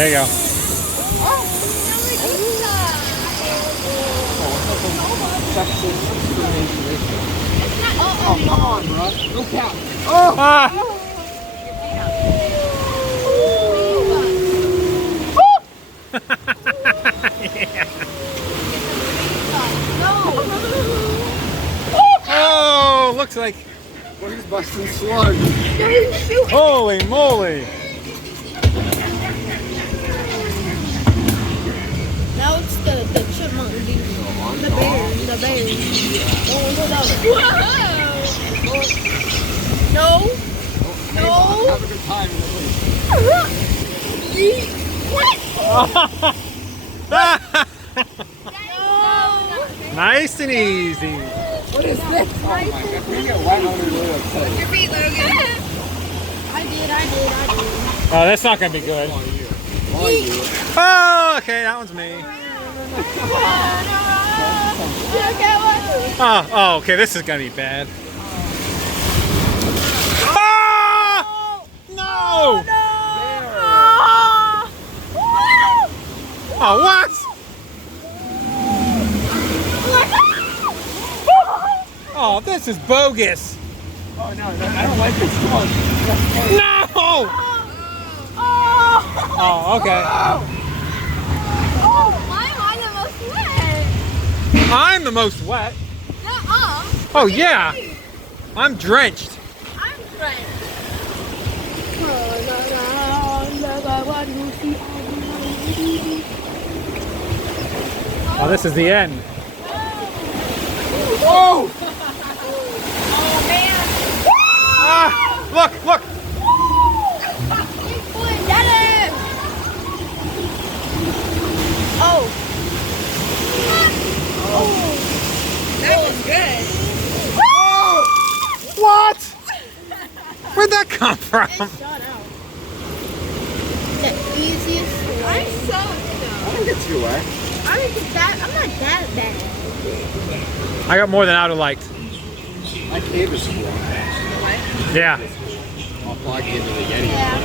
There you go. Oh, come on, bro. No count. Oh! Ah. Yeah. Oh, looks like. What is busting slug? Holy moly! Now it's the chipmunk dude. The bear. Oh, no. No. Have a good time. Nice and easy. What is this? Oh my god, we get wet on really upset. Your feet, Logan. I did. Oh, that's not gonna be good. Oh, okay, that one's me. Oh, okay, this is gonna be bad. Oh! No! Oh, what? Oh, this is bogus. Oh no, I don't like this slug. No! Oh, okay. Oh, why am I the most wet? I'm the most wet. Nuh-uh. Oh, yeah. I'm drenched. I'm drenched. Oh, this is the end. Oh! Oh, man. Ah, look. Oh. That was good. What? Where'd that come from? Shut out. The easiest way. I'm so I don't get too wet. I'm not that bad. I got more than I would have liked. My cave is full. Yeah. I'll plug into the Yeti. Yeah.